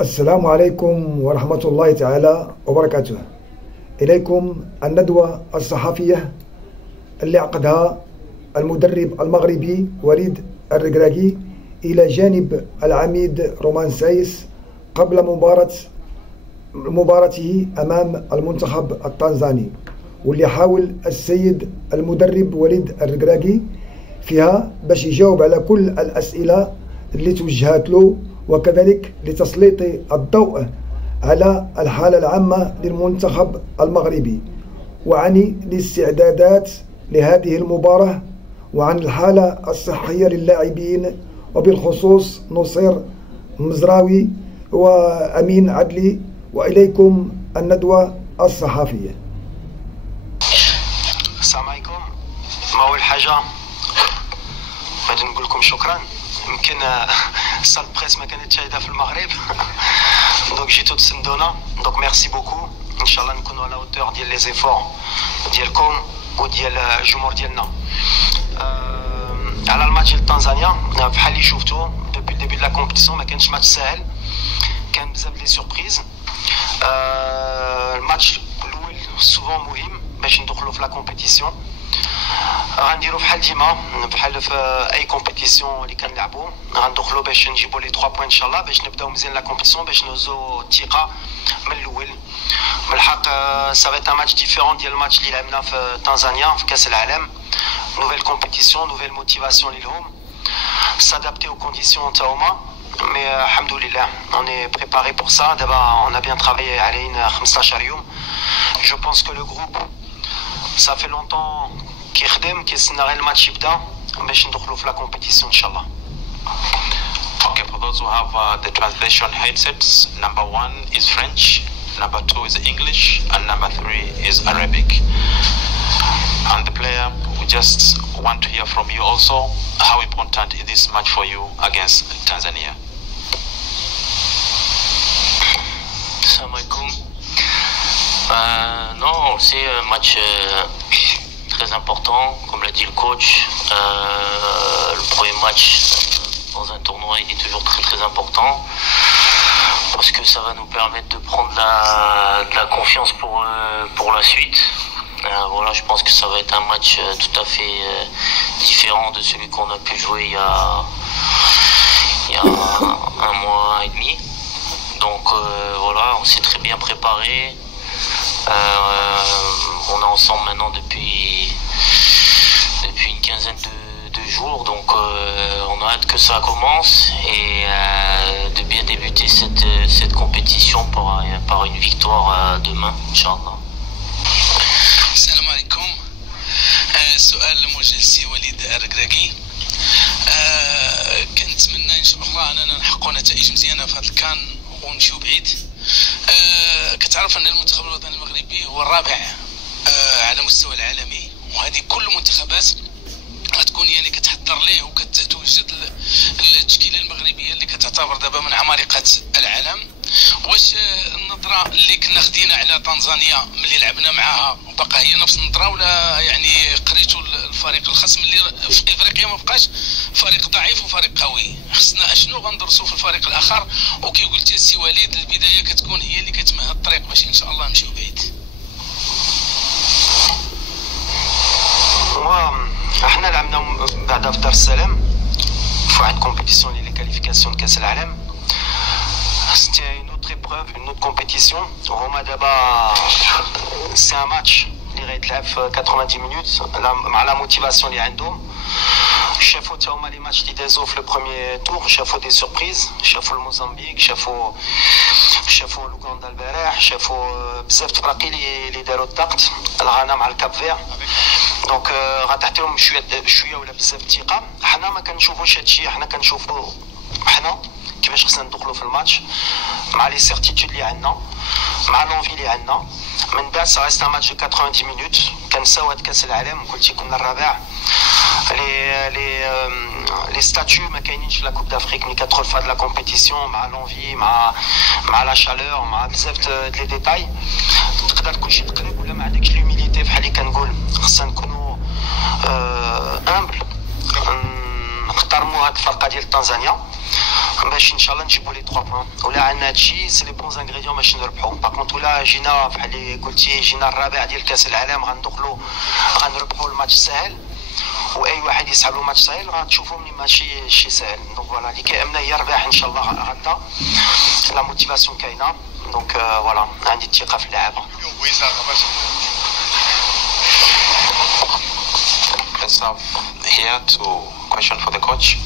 السلام عليكم ورحمة الله تعالى وبركاته. إليكم الندوة الصحفية اللي عقدها المدرب المغربي وليد الركراكي إلى جانب العميد رومان سايس قبل مباراته أمام المنتخب التنزاني، واللي حاول السيد المدرب وليد الركراكي فيها باش يجاوب على كل الأسئلة اللي توجهات له، وكذلك لتسليط الضوء على الحالة العامة للمنتخب المغربي وعن الاستعدادات لهذه المباراة وعن الحالة الصحية للاعبين، وبالخصوص نصير مزراوي وأمين عدلي. وإليكم الندوة الصحفية. السلام عليكم. ما أول حاجة غادي نقول لكم شكرا. يمكن السال بريس ما كانتش هيدا في المغرب دونك جيتو تسندونا، دونك ميرسي بوكو. ان شاء الله نكونوا على اوتور ديال لي زيفور ديالكم وديال الجمهور ديالنا. على الماتش ديال تنزانيا بحال اللي شفتو دوبي الديبي لا كومبيتيسيون ما كانش ماتش ساهل، كان بزاف لي سوربريز. الماتش الاول سوفون مهم باش ندخلوا في لا كومبيتيسيون، غنديروا بحال ديما بحال في اي كومبيتيسيون اللي كنلعبوا، غندخلوا باش نجيبوا لي 3 بوين ان شاء الله باش نبداو مزيان لا كومبيتيسيون باش نهزوا الثقه من الاول. بالحق سافيت ان ماتش ديفيرون ديال الماتش اللي لعبنا في تنزانيا في كاس العالم. نوفيل كومبيتيسيون، نوفيل موتيفاسيون ليهم، s'adapter aux conditions تاهما. Mais alhamdoulilah, on est préparé pour ça. D'abord, on a bien travaillé علينا 15 يوم. Je pense que le groupe, ça fait longtemps كيخدم كيستنى غير الماتش يبدا باش ندخلوا في لا كومبيتيسيون ان شاء الله. Okay, for those who have the translation headsets, number 1 is French, number 2 is English, and number 3 is Arabic. And the player, we just want to hear from you also how important is this match for you against Tanzania. Salam alaikum. Non, c'est un match très important, comme l'a dit le coach. Le premier match dans un tournoi, il est toujours très très important parce que ça va nous permettre de prendre de la confiance pour la suite. Voilà, je pense que ça va être un match tout à fait différent de celui qu'on a pu jouer il y a un mois et demi. Donc voilà, on s'est très bien préparé. On est ensemble maintenant depuis une quinzaine de jours, donc on a hâte que ça commence et de bien débuter cette compétition par une victoire demain, Inch'Allah. السلام عليكم. السؤال الموجه للسي وليد الركراكي، كنتمنى ان شاء الله اننا نحققوا نتائج مزيانه في هذا الكان ونمشيو بعيد. كتعرف ان المنتخب الوطني المغربي هو الرابع على مستوى العالمي، وهذه كل المنتخبات غتكون هي اللي كتحضر ليه وكتوجد التشكيله المغربيه اللي كتعتبر دابا من عمالقه العالم. واش النظره اللي كنا خدينا على تنزانيا ملي لعبنا معاها بقى هي نفس النظره، ولا يعني قريتوا الفريق الخصم اللي في افريقيا ما بقاش فريق ضعيف وفريق قوي؟ خصنا اشنو غندرسوا في الفريق الاخر؟ وكي قلتي السي وليد البدايه كتكون هي اللي كتمهد الطريق باش ان شاء الله نمشيو بعيد. احنا لعبنا بعدا في دار السلام في واحد كومبيتيسيون اللي كاليفيكاسيون كاس العالم. C'était une autre épreuve, une autre compétition. Roma d'abord, c'est un match اللي غيتلعب في 90 minutes مع la motivation اللي عندهم. شافوا تا هما لي ماتش اللي دازو في لو بروميير تور، شافوا دي سوربريز، شافوا الموزمبيق، شافوا لوغندا البارح، شافوا بزاف الفرق اللي داروا الضغط، الغانا مع الكاب فير. دونك غتعطيهم شويه ولا بزاف الثقه. حنا ما كنشوفوش هادشي، حنا كنشوفوا حنا كيفاش خصنا ندخلوا في الماتش مع لي سيرتيتود اللي عندنا، مع لونفي اللي عندنا. من بعد سا ريست ان ماتش دو 90 مينوت. كنساو هاد كاس العالم، قلتي كنا الرابع. لي ستاتيو ما كاينينش في لا كوب دافريك ملي كتدخل في هاد لا كومبيتيسيون مع لونفي مع لا شالور مع بزاف لي ديتاي. تقدر كلشي تقريب ولا ما عندكش لوميليتي بحال اللي كنقول. خصنا نكونوا امبل، نحترموا هاد الفرقه ديال تنزانيا باش ان شاء الله نجيبوا لي 3 بوان. ولا عندنا هادشي سي لي بونز انغريديون باش نربحوا. باغ كونت ولا جينا بحال اللي قلتي جينا الرابع ديال كاس العالم غندخلوا غنربحوا الماتش ساهل، واي واحد يسحب له ماتش ساهل غتشوفوا مني ماشي شي ساهل. دونك فوالا اللي كيامنا هي الرباح ان شاء الله غدا. لا موتيفاسيون كاينه دونك فوالا عندي الثقه في اللعابه. Let's have here to question for the coach.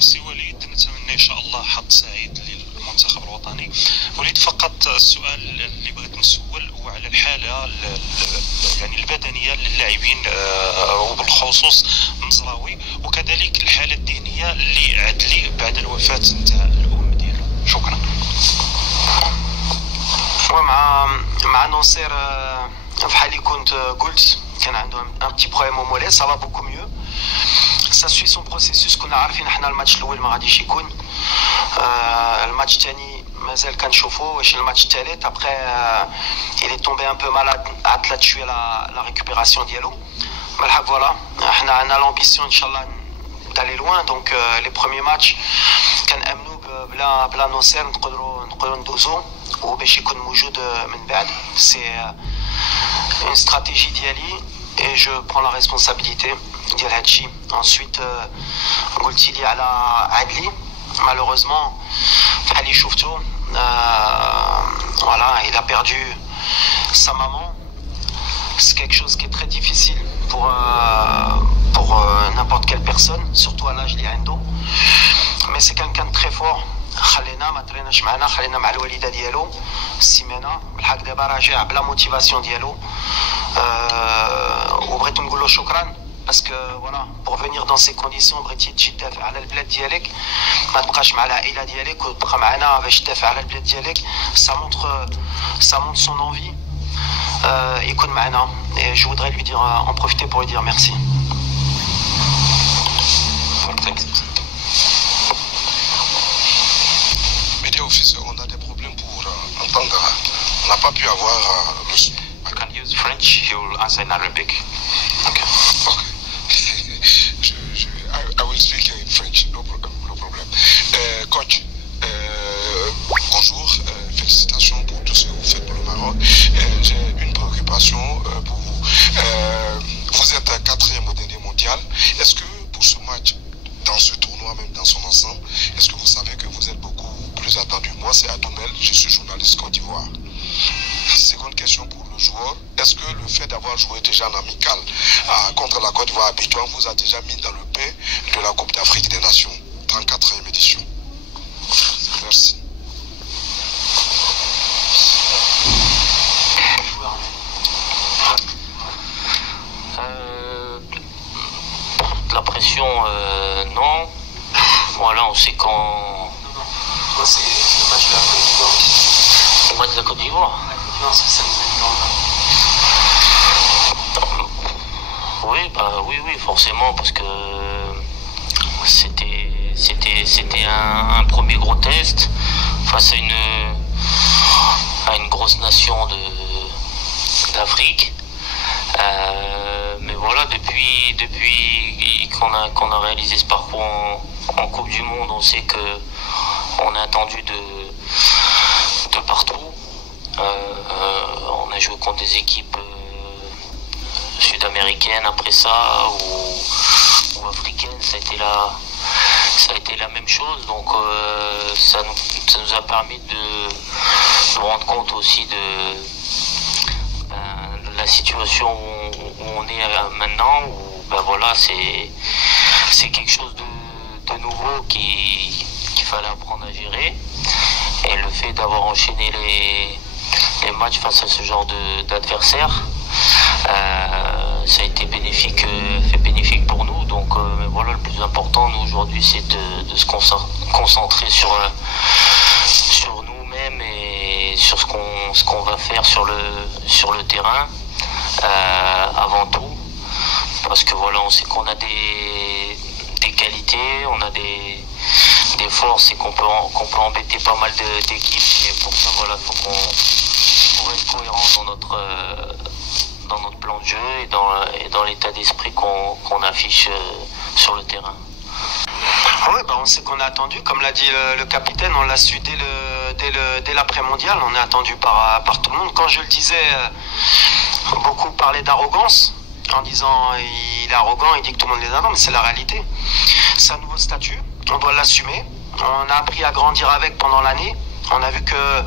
سي وليد، نتمنى ان شاء الله حظ سعيد للمنتخب الوطني. وليد فقط السؤال اللي بغيت نسول هو على الحاله يعني البدنيه للاعبين وبالخصوص مزراوي، وكذلك الحاله الذهنيه لعدلي بعد الوفاه نتاع الام ديالو. شكرا. مع ناصر بحال اللي كنت قلت كان عنده ان بتي بروبليم او مولي سا فا بوكو ميو سا سوي سون بروسيسوس. كنا عارفين احنا الماتش الاول ما غاديش يكون، الماتش الثاني مازال كنشوفو واش الماتش الثالث ابخي il est tombé un peu malade عطلت شويه لا ريكوبيراسيون ديالو. بالحق فوالا احنا عندنا لامبيسيون ان شاء الله d'aller loin. دونك لي بروميي ماتش كنامنوا بلا ناصر نقدروا ندوزو وباش يكون موجود من بعد. سي une stratégie ديالي et je prends la responsabilité ديال هادشي. ensuite قلتي لي على عدلي malheureusement بحال اللي شفتو voilà il a perdu sa maman. c'est quelque chose qui est très difficile pour n'importe quelle personne surtout à l'âge اللي عنده. mais c'est quelqu'un de très fort. خلينا ما تريناش معنا، خلينا مع الوالده ديالو السيمانه. بالحق دابا راجع بلا موتيفاسيون ديالو وبغيت نقول له شكرا باسكو فوالا بور فينير دون سي كونديسيون بغيتي تجي تدافع على البلاد ديالك، ما تبقاش مع العائله ديالك وتبقى معنا باش تدافع على البلاد ديالك. ça montre son envie يكون معنا. et je voudrais lui dire en profiter pour lui dire merci. On a des problèmes pour entendre. On n'a pas pu avoir le son. You can use French, he will answer in Arabic. Okay. I will speak in French, no problem. Coach, bonjour, félicitations pour tout ce que vous faites pour le Maroc. J'ai une préoccupation pour vous. Vous êtes 4e au dernier mondial. Est-ce que pour ce match, dans ce tournoi, même dans son ensemble, est-ce que vous savez que vous êtes beaucoup plus attendu? Moi, c'est Adoumel, je suis journaliste Côte d'Ivoire. Seconde question pour le joueur, est-ce que le fait d'avoir joué déjà en amical contre la Côte d'Ivoire Abidjan vous a déjà mis dans le paix de la Coupe d'Afrique des Nations, 34e édition? Merci. La pression, non. Voilà, on sait quand... c'est le match de la Côte d'Ivoire. Le match de la Côte d'Ivoire. Ça nous a mis dans le Oui, forcément, parce que c'était un premier gros test face à une grosse nation d'Afrique. Mais voilà, depuis qu'on a réalisé ce parcours en Coupe du Monde, on sait que on est attendu de partout. On a joué contre des équipes sud-américaines après ça ou africaines. Ça a été la même chose. Donc ça nous a permis de nous rendre compte aussi de la situation où on est maintenant. Où voilà, c'est quelque chose de nouveau qu'il fallait apprendre à gérer. Et le fait d'avoir enchaîné les matchs face à ce genre d'adversaire, ça a été bénéfique pour nous. Donc mais voilà, le plus important nous aujourd'hui, c'est de se concentrer sur nous-mêmes et sur ce qu'on va faire sur le terrain avant tout. Parce que voilà, on sait qu'on a des qualités, on a des forces et qu'on peut embêter pas mal d'équipes. Mais pour ça, voilà, il faut qu'on être cohérent dans notre plan de jeu et dans l'état d'esprit qu'on affiche sur le terrain. Oui, on sait qu'on est attendu. Comme l'a dit le capitaine, on l'a su dès l'après-mondial. On est attendu par tout le monde. Quand je le disais, beaucoup parlaient d'arrogance en disant il est arrogant, il dit que tout le monde les attend, mais c'est la réalité. C'est un nouveau statut, on doit l'assumer. On a appris à grandir avec pendant l'année. On a vu que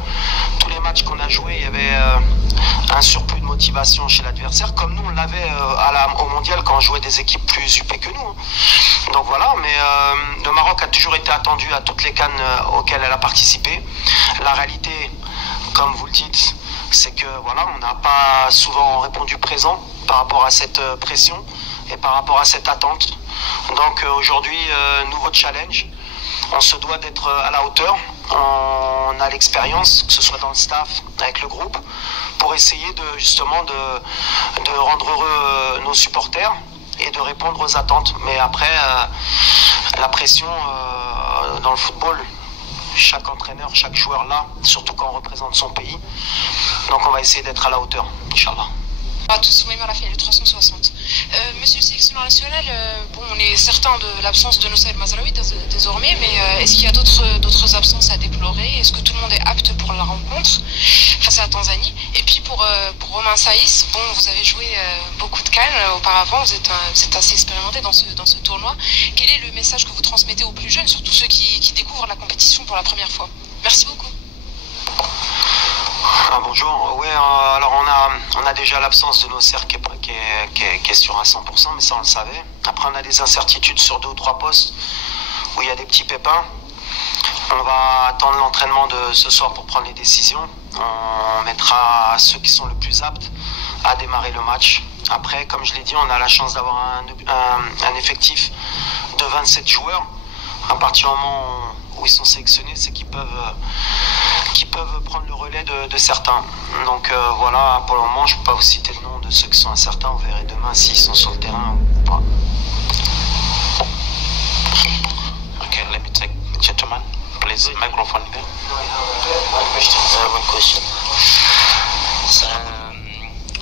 tous les matchs qu'on a joués, il y avait un surplus de motivation chez l'adversaire, comme nous on l'avait au mondial quand on jouait des équipes plus huppées que nous. Donc voilà, mais le Maroc a toujours été attendu à toutes les CAN auxquelles elle a participé. La réalité, comme vous le dites, c'est que voilà, on n'a pas souvent répondu présent par rapport à cette pression et par rapport à cette attente. Donc aujourd'hui, nouveau challenge. On se doit d'être à la hauteur. On a l'expérience, que ce soit dans le staff, avec le groupe, pour essayer justement de rendre heureux nos supporters et de répondre aux attentes. Mais après, la pression dans le football, chaque entraîneur, chaque joueur là, surtout quand on représente son pays. Donc on va essayer d'être à la hauteur, Inch'Allah. À tous, Soumaïma Rafi, le 360. Monsieur le sélectionneur national, bon, on est certain de l'absence de Noussair Mazraoui désormais, mais est-ce qu'il y a d'autres absences à déplorer? Est-ce que tout le monde est apte pour la rencontre face à la Tanzanie? Et puis pour Romain Saïs, bon, vous avez joué beaucoup de CAN auparavant, vous êtes assez expérimenté dans ce tournoi. Quel est le message que vous transmettez aux plus jeunes, surtout ceux qui découvrent la compétition pour la première fois? Merci beaucoup. Bonjour, oui, alors on a déjà l'absence de Noussair qui est sûr à 100%, mais ça on le savait. Après on a des incertitudes sur 2 ou 3 postes où il y a des petits pépins. On va attendre l'entraînement de ce soir pour prendre les décisions. On mettra ceux qui sont le plus aptes à démarrer le match. Après, comme je l'ai dit, on a la chance d'avoir un effectif de 27 joueurs. À partir du moment où ils sont sélectionnés, c'est qu'ils peuvent prendre le relais de certains. Donc voilà, pour le moment, je ne peux pas vous citer le nom de ceux qui sont incertains. Vous verrez demain s'ils sont sur le terrain ou pas. Okay, let me take the gentleman. Please, microphone there. One question.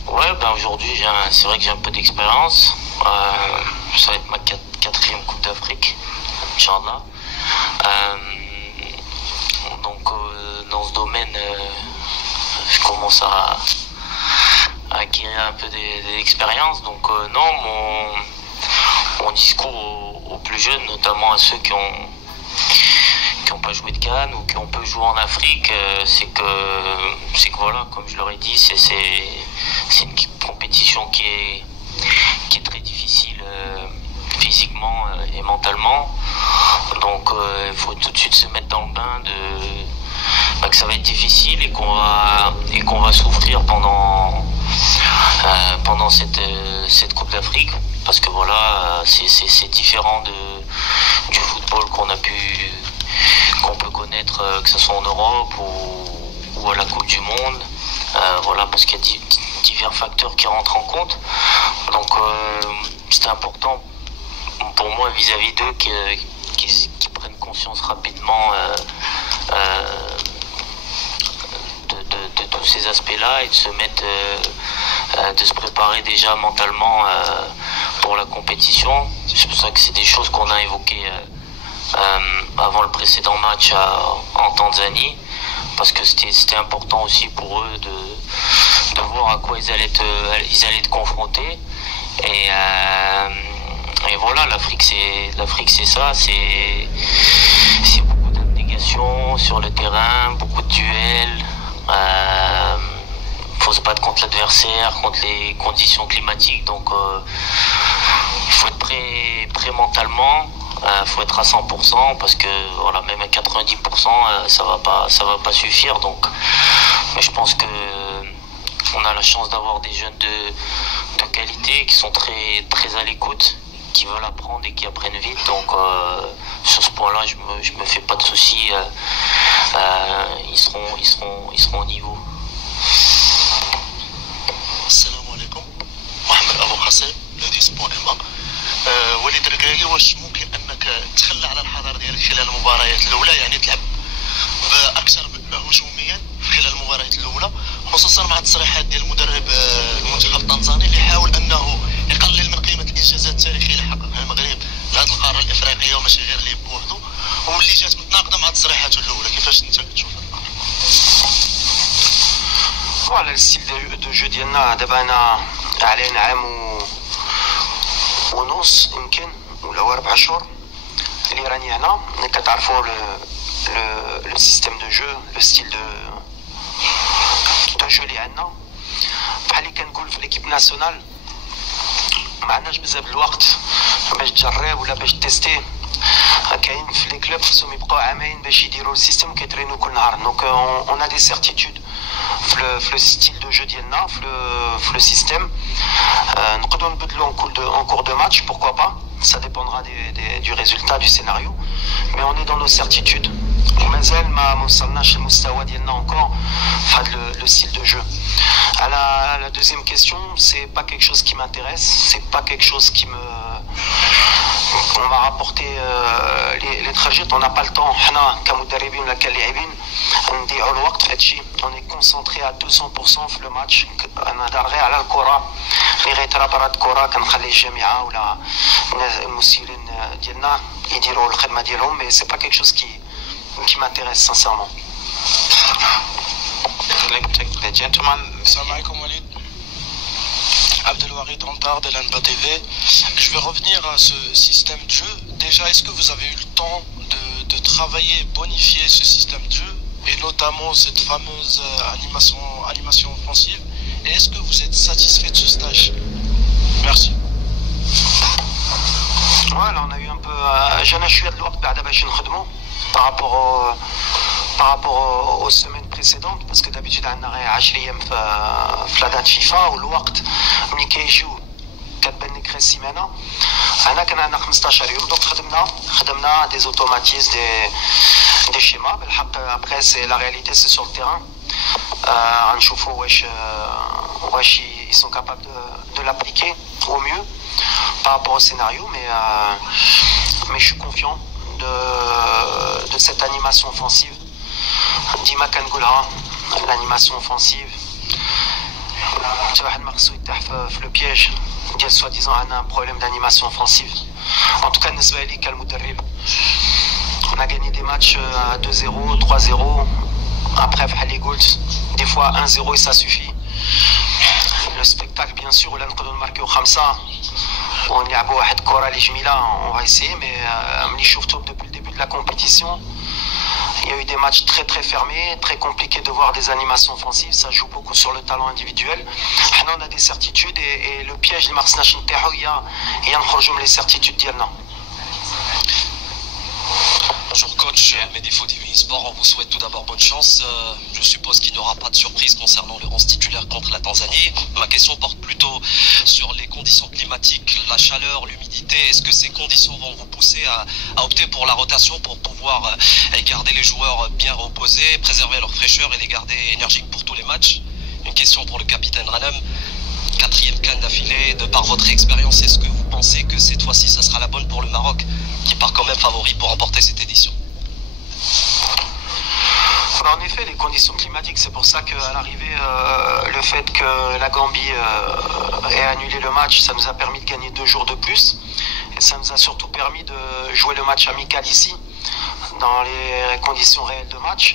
Ouais, ben aujourd'hui, c'est vrai que j'ai un peu d'expérience. Ça va être ma 4e Coupe d'Afrique, Inch'Allah. Donc dans ce domaine, je commence à acquérir un peu d'expérience. Donc non, mon discours aux plus jeunes, notamment à ceux qui ont pas joué de CAN ou qui ont peu joué en Afrique, c'est que voilà, comme je leur ai dit, c'est une compétition qui est très difficile physiquement et mentalement. Donc il faut tout de suite se mettre dans le bain que ça va être difficile et qu'on va souffrir pendant cette Coupe d'Afrique, parce que voilà, c'est différent du football qu'on peut connaître, que ce soit en Europe ou à la Coupe du Monde. Voilà, parce qu'il y a divers facteurs qui rentrent en compte. Donc c'était important pour moi vis-à-vis d'eux qui prennent conscience rapidement de tous ces aspects-là et de se mettre, de se préparer déjà mentalement pour la compétition. C'est pour ça que c'est des choses qu'on a évoquées avant le précédent match en Tanzanie, parce que c'était important aussi pour eux de voir à quoi ils allaient être confrontés. Et voilà, l'Afrique c'est ça, c'est beaucoup d'abnégation sur le terrain, beaucoup de duels. Faut se battre contre l'adversaire, contre les conditions climatiques, donc il faut être prêt mentalement, faut être à 100%, parce que voilà, même à 90% ça va pas suffire. Donc mais je pense que on a la chance d'avoir des jeunes de qualité qui sont très très à l'écoute, qui veulent apprendre et qui apprennent vite. Donc sur ce point-là, je me fais pas de soucis. Ils seront au niveau. السلام عليكم. محمد أبو قاسم الذي اسمه إما. وليد الركراكي، واش ممكن أنك تخلى على الحضور ديالك خلال المباريات الأولى، يعني تلعب بأكثر هجوميا خلال المباريات الأولى، خصوصا مع التصريحات ديال المدرب المنتخب التنزاني اللي حاول أنه يقلل من قيمة الإنجازات التاريخية اللي حققها المغرب لهذه القارة الإفريقية وماشي غير ليه بوحده، الستيل دو جو ديالنا دابا انا عليه عام ونص يمكن ولا 4 شهور اللي راني هنا. كتعرفوا لو سيستيم دو جو لو ستيل دو جو اللي عندنا. بحال اللي كنقول في ليكيب ناسيونال ما عندناش بزاف الوقت باش تجرب ولا باش تيستي. كاين في لي كلوب خصهم يبقاو عامين باش يديروا السيستم وكيترينو كل نهار. دونك اون ا دي سيرتيتود في لو ستيل دو جو ديالنا في لو سيستيم. نقدروا نبدلوا en cours de match, pourquoi pas, ça dépendra du résultat du scénario, mais on est dans nos certitudes. ومازال ما وصلناش للمستوى ديالنا encore في هذا le style de jeu. À la deuxième question, c'est pas quelque chose qui m'intéresse, c'est pas quelque chose qui me... On m'a rapporté les trajets, on n'a pas le temps. حنا كمدربين ولا كلاعبين نضيعوا الوقت في هادشي. On est concentré à 200% في le match. انا دار غير على الكرة اللي غيطرا برا الكرة كنخلي الجامعة ولا المسيرين ديالنا يديروا الخدمة ديالهم. Mais c'est pas quelque chose qui m'intéresse sincèrement. The gentleman. Salam alaikum Walid. Abdelwarid Antar de l'ANPA TV. Je vais revenir à ce système de jeu. Déjà, est-ce que vous avez eu le temps de travailler, bonifier ce système de jeu et notamment cette fameuse animation offensive? Et est-ce que vous êtes satisfait de ce stage? Merci. Voilà, on a eu un peu... J'en ai eu de l'ordre par rapport aux semaines précédentes, parce que d'habitude on a 10 ايام في la date FIFA والوقت ملي كيجيو كتبان لك غير السيمانه. هنا كان عندنا 15 يوم. دونك خدمنا des automatismes, des schémas. بالحق après c'est la réalité, c'est sur le terrain. غنشوفوا واش ils sont capables de l'appliquer au mieux par rapport au scénario, mais je suis confiant de cette animation offensive. ديما كنقولها l'animation offensive. واحد ما خصو يطيح في لو بياج ديال سوا ديزون عندنا ان بروبليم d'animation offensive. En tout cas بالنسبه لي كالمدرب on a gagné des matchs à 2-0, 3-0. Après بحال اللي قلت des fois 1-0 et ça suffit. Le spectacle bien sûr ولا نقدروا نماركيو 5 ونلعبوا واحد الكره اللي جميله. On va essayer, mais ملي شفتو depuis le début de la compétition, il y a eu des matchs très très fermés, très compliqués de voir des animations offensives. Ça joue beaucoup sur le talent individuel. On a des certitudes et le piège اللي ما خصناش نطيحوا هي نخرجوا من les certitudes ديالنا. Bonjour coach, Mehdi Fodimi Sport, on vous souhaite tout d'abord bonne chance. Je suppose qu'il n'y aura pas de surprise concernant le 11 titulaire contre la Tanzanie. Ma question porte plutôt sur les conditions climatiques, la chaleur, l'humidité. Est-ce que ces conditions vont vous pousser à opter pour la rotation pour pouvoir garder les joueurs bien reposés, préserver leur fraîcheur et les garder énergiques pour tous les matchs? Une question pour le capitaine Ranem. 4e CAN d'affilée, de par votre expérience, est-ce que vous pensez que cette fois-ci ça sera la bonne pour le Maroc, qui part quand même favori pour remporter cette édition? En effet, les conditions climatiques, c'est pour ça qu'à l'arrivée, le fait que la Gambie ait annulé le match, ça nous a permis de gagner 2 jours de plus. Et ça nous a surtout permis de jouer le match amical ici, dans les conditions réelles de match.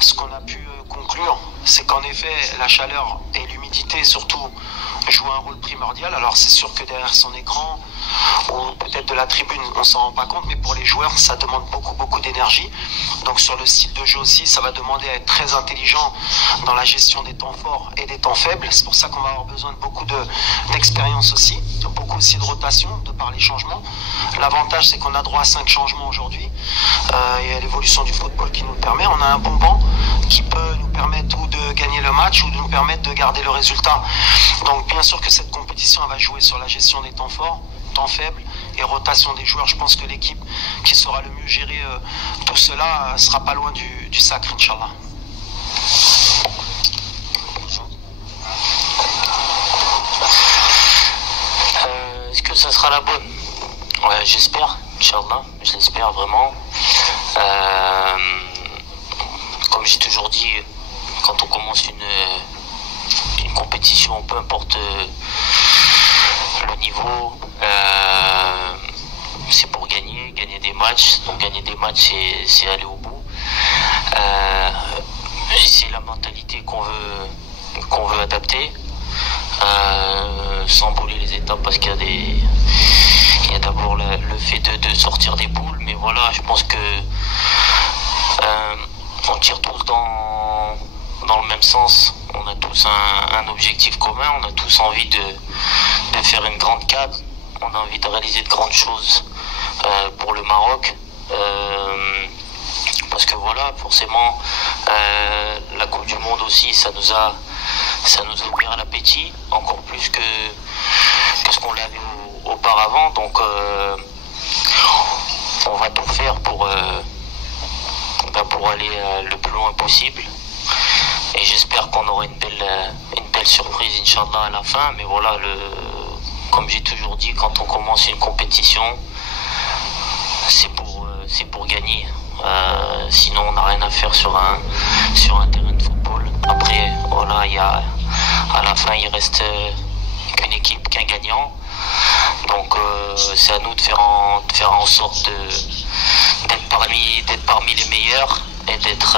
Ce qu'on a pu conclure, c'est qu'en effet, la chaleur et l'humidité, surtout, jouent un rôle primordial. Alors c'est sûr que derrière son écran, ou peut-être de la tribune, on s'en rend pas compte, mais pour les joueurs, ça demande beaucoup d'énergie. Donc sur le style de jeu aussi, ça va demander à être très intelligent dans la gestion des temps forts et des temps faibles. C'est pour ça qu'on va avoir besoin de beaucoup d'expérience aussi, beaucoup aussi de rotation, de par les changements. L'avantage, c'est qu'on a droit à 5 changements aujourd'hui, et à l'évolution du football qui nous le permet. On a un bon banc qui peut nous permettre ou de gagner le match ou de nous permettre de garder le résultat. Donc bien sûr que cette compétition elle va jouer sur la gestion des temps forts, temps faibles et rotation des joueurs. Je pense que l'équipe qui saura le mieux gérer tout cela sera pas loin du sacre, Inch'Allah. Est-ce que ça sera la bonne? Ouais, j'espère, Inch'Allah, je l'espère vraiment. Comme j'ai toujours dit, quand on commence une compétition, peu importe le niveau, c'est pour gagner des matchs. Donc gagner des matchs, c'est aller au bout. C'est la mentalité qu'on veut qu'on veut adapter, sans brûler les étapes, parce qu'il y a d'abord le fait de sortir des poules, mais voilà, je pense que on tire tous dans le même sens. On a tous un objectif commun, on a tous envie de faire une grande CAN, on a envie de réaliser de grandes choses pour le Maroc, parce que voilà, forcément la Coupe du Monde aussi, ça nous a ouvert l'appétit, encore plus que ce qu'on l'avait auparavant, donc on va tout faire pour aller le plus loin possible, et j'espère qu'on aura une belle surprise, Inch'Allah, à la fin. Mais voilà, comme j'ai toujours dit, quand on commence une compétition, c'est pour gagner, sinon on n'a rien à faire sur un terrain de football. Après voilà, à la fin il reste qu'une équipe, qu'un gagnant, donc c'est à nous de faire en sorte d'être parmi les meilleurs et d'être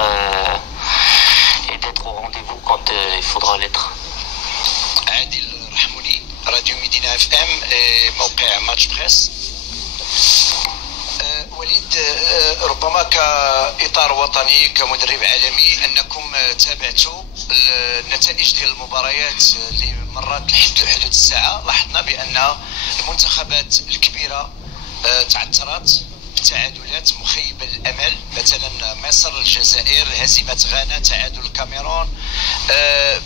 au rendez-vous quand il faudra l'être. عادل رحموني، راديو مدينة اف ام، موقع ماتش بريس. وليد، ربما كإطار وطني كمدرب عالمي أنكم تابعتوا النتائج ديال المباريات اللي مرات لحد حدود الساعة. لاحظنا بأن المنتخبات الكبيرة تعثرت بتعادلات مخيبة للأمل، مثلا مصر، الجزائر، هزيمة غانا، تعادل الكاميرون.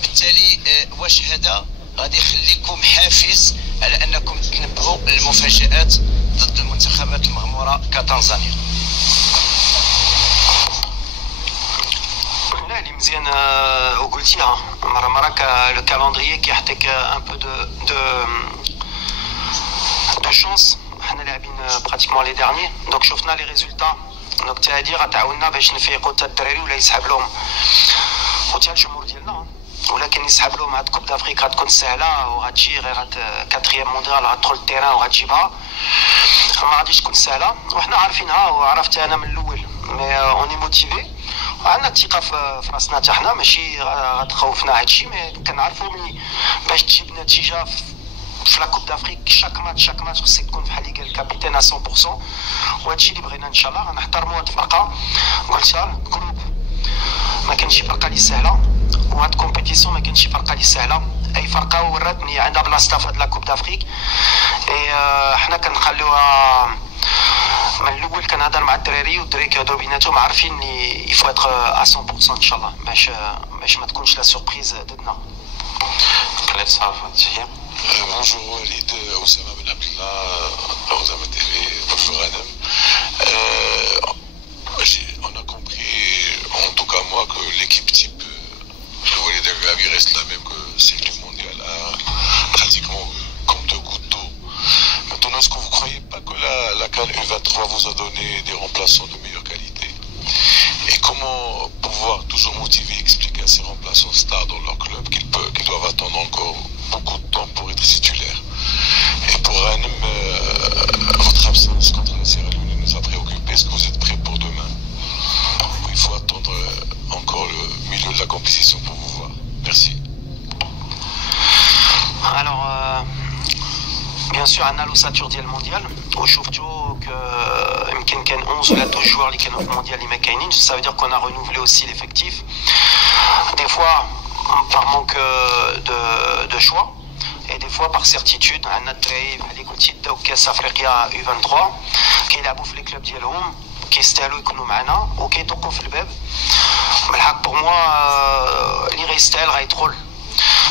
بالتالي واش هذا غادي يخليكم حافز على أنكم تنبهوا المفاجآت ضد المنتخبات المغمورة كتنزانيا؟ لا، اللي مزيان وقلتيها مرة le calendrier qui يحتاج un peu de chance. حنا لاعبين براتيكمون لي ديرني، دونك شفنا لي ريزولتا، دونك تا هادي غتعاوننا باش نفيقوا حتى الدراري ولا يسحب لهم وتا الجمهور ديالنا، ولكن يسحب لهم هاد كوب دافريك غتكون سهله وغتجي غير هاد كاتريام مونديال غتدخل التيران وغتجيبها، ما غاديش تكون سهله وحنا عارفينها وعرفتها انا من الاول. مي اوني موتيفي وعندنا الثقه في راسنا حتى حنا، ماشي غتخوفنا هادشي، مي كنعرفوا ملي باش تجيب نتيجه في لا كوب دافريك شاك ماتش خصك تكون بحال اللي قال الكابيتان 100%، وهادشي اللي بغينا ان شاء الله. غنحترموا هاد الفرقه، قلتها جروب ما كانش شي فرقه اللي سهله، وهاد كومبيتيسيون ما كانش شي فرقه اللي سهله. اي فرقه وراتني عندها بلاصتها في هاد لا كوب دافريك، اي حنا كنخليوها من الاول. كنهضر مع الدراري والدراري كيهضروا بيناتهم عارفين اني يفو اتر 100% ان شاء الله، باش ما تكونش لا سوربريز ضدنا. Bonjour Walid, Oussama Ben Abdallah, Oussama TV, bonjour Adam. On a compris, en tout cas moi, que l'équipe type de Walid El-Regragui reste la même que celle du mondial, pratiquement comme deux gouttes d'eau. Maintenant, est-ce que vous ne croyez pas que la CAN U23 vous a donné des remplaçants de meilleure qualité? Et comment pouvoir toujours motiver et expliquer à ces remplaçants stars dans leur club qu'ils doivent attendre encore beaucoup de temps pour être titulaires? Et pour Ranem, votre absence contre la Sierra Leone nous a préoccupés. Est-ce que vous êtes prêts pour demain? Il faut attendre encore le milieu de la compétition pour vous voir. Merci. Alors, bien sûr, on a l'ossature ديال المونديال وشفتوا يمكن كان 11 ولا 12 joueurs اللي كانوا في المونديال اللي ما كاينينش. Ça veut dire qu'on a renouvelé aussi l'effectif. Des fois par manque de choix et des fois par certitude. عندنا الدراري اللي قلتي داو كاس افريقيا U23 كيلعبوا في لي كلوب ديالهم، كيستاهلوا يكونوا معنا وكيطوقوا في الباب. بالحق pour moi اللي غيستاهل غيدخل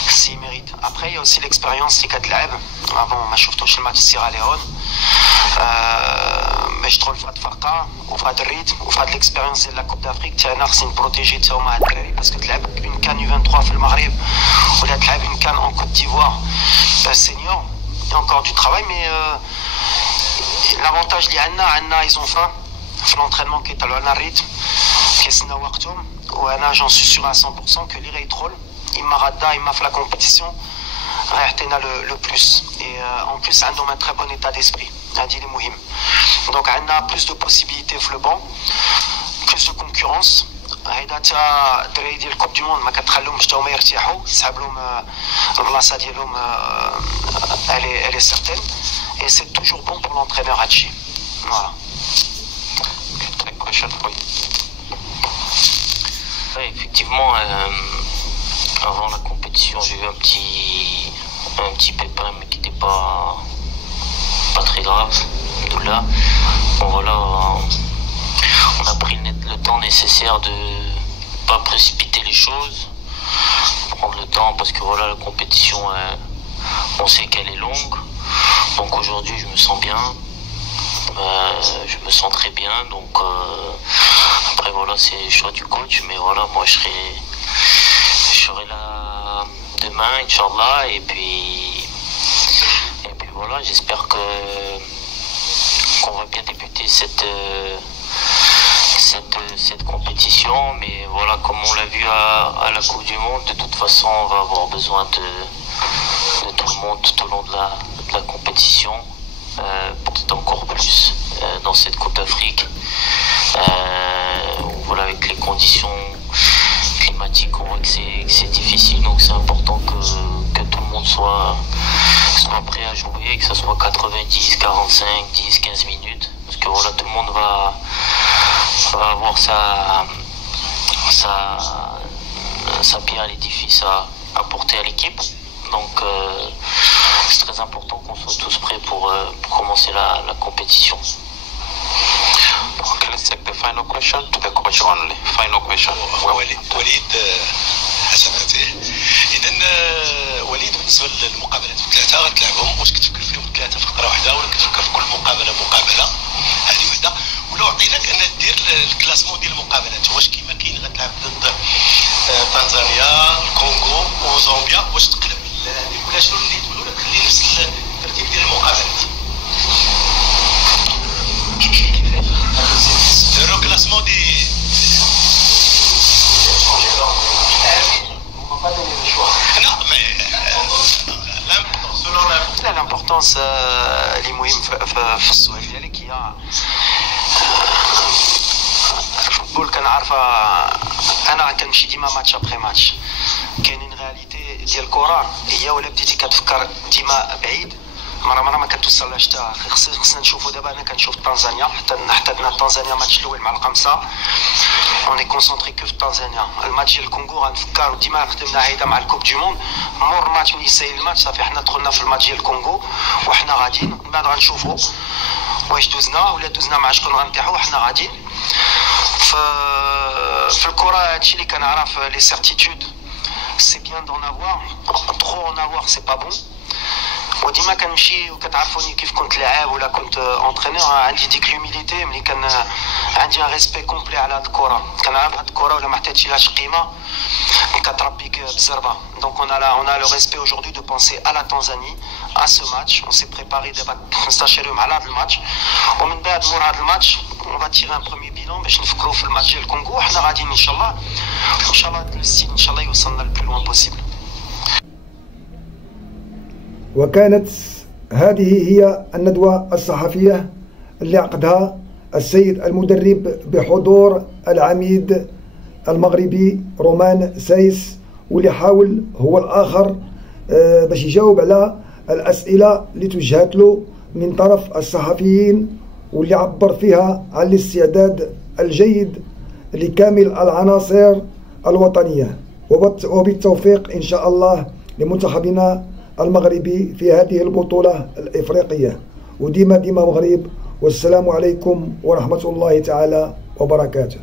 s'il mérite. Après il y a aussi l'expérience اللي كتلعب. Bon ما شفتوش الماتش سيرا ليون، باش تدخل في هاد الفرقه وفي هاد الريتم وفي هاد ليكسبيريونس ديال لا كوب دافريك. حتى انا خصني نبروتيجي حتى هما هاد الدراري، باسكو تلعب اون كان U23 في المغرب ولا تلعب اون كان en Côte d'Ivoire senior. Il y a encore du travail, mais l'avantage اللي عندنا ils ont faim في l'entraînement كيطلعوا لنا الريتم كيسناو وقتهم، وانا j'en suis sûr à 100% que اللي غيدخل اما غدا اما في لا كومبيتيسيون غيعطينا لو بلوس. et en plus عندهم un très bon état d'esprit، هادي اللي مهم. donc عندنا plus de possibilités في le banc، plus de concurrence. هيدا تا الدراري ديال الكوب دي موند ما كتخليهمش تا هما يرتاحوا، يسحب لهم البلاصه ديالهم الي سيرتين اي سي توجور بون بور لونترينور هادشي. فوالا. Question for you. Oui, effectivement, avant la compétition, j'ai eu un petit pépin, mais qui n'était pas très grave. Tout là, bon voilà, on a pris le temps nécessaire de pas précipiter les choses, prendre le temps parce que voilà, la compétition, on sait qu'elle est longue. Donc aujourd'hui, je me sens bien. Je me sens très bien, donc après voilà, c'est le choix du coach, mais voilà, moi je serai là demain, Inch'Allah, et puis voilà, j'espère qu'on va bien débuter cette compétition, mais voilà, comme on l'a vu à la Coupe du Monde, de toute façon on va avoir besoin de tout le monde tout au long de la compétition. Peut-être encore plus dans cette Coupe d'Afrique, voilà, avec les conditions climatiques, on voit que c'est difficile, donc c'est important que tout le monde soit prêt à jouer, que ce soit 90, 45, 10, 15 minutes, parce que voilà, tout le monde va avoir sa pierre à l'édifice à apporter à l'équipe. Donc c'est très important qu'on soit tous prêts pour commencer la compétition. Okay, let's take the final question to the coach only. Final question. وليد حسناتي. إذا وليد بالنسبة للمقابلات الثلاثة غتلعبهم، واش كتفكر فيهم ثلاثة في فقرة واحدة ولا كتفكر في كل مقابلة هذه وحدة؟ ولو عطيناك أن دير الكلاسمون ديال المقابلات، واش كيما كاين غتلعب ضد تنزانيا، الكونغو وزامبيا، واش تقلب ولا شنو اللي تقولوا لك خلي نفس الترتيب ديال المقابلات؟ داروا كلاسمون دي لا لامبورطونس اللي مهم في السؤال ديالك هي الفوتبول كنعرفها انا كنمشي ديما ماتش ابخي ماتش. كاينين رياليتي ديال الكره هي ولا بديتي كتفكر ديما بعيد مره ما كتوصلهاش حتى خصنا نشوفوا دابا. انا كنشوف تنزانيا حتى تنزانيا ماتش الاول مع الخمسه اوني كونسونطري كو في تنزانيا. الماتش ديال الكونغو غنفكر ديما خدمنا هيدا مع الكوب دي موند مور الماتش ملي يسيل الماتش صافي حنا دخلنا في الماتش ديال الكونغو وحنا غاديين من بعد غنشوفوا واش دوزنا ولا دوزنا مع شكون غنطيحوا وحنا غاديين. في الكره هادشي اللي كنعرف لي سيرتيتود سي بيان دون افوار ترو اون افوار سي با بون. وديما كنمشي وكتعرفوني كيف كنت لاعب ولا كنت اونترينور عندي ديك لوميليتي ملي كان عندي ان ريسبي كومبلي على هاد الكره. كنعرف هاد الكره ولا ما عطيتش لهاش قيمه كتربيك بالزربه. دونك on a le respect aujourd'hui de penser à la Tanzanie à ce match. On s'est préparé دابا 15 يوم على هاد الماتش ومن بعد مور هاد الماتش on va tirer un premier bilan باش نفكروا في الماتش ديال الكونغو وحنا غاديين ان شاء الله السيد ان شاء الله يوصلنا le plus loin possible. وكانت هذه هي الندوة الصحفية اللي عقدها السيد المدرب بحضور العميد المغربي رومان سايس، واللي حاول هو الآخر باش يجاوب على الأسئلة اللي توجهت له من طرف الصحفيين، واللي عبر فيها عن الاستعداد الجيد لكامل العناصر الوطنية، وبالتوفيق إن شاء الله لمنتخبنا المغربي في هذه البطولة الإفريقية. وديما مغرب، والسلام عليكم ورحمة الله تعالى وبركاته.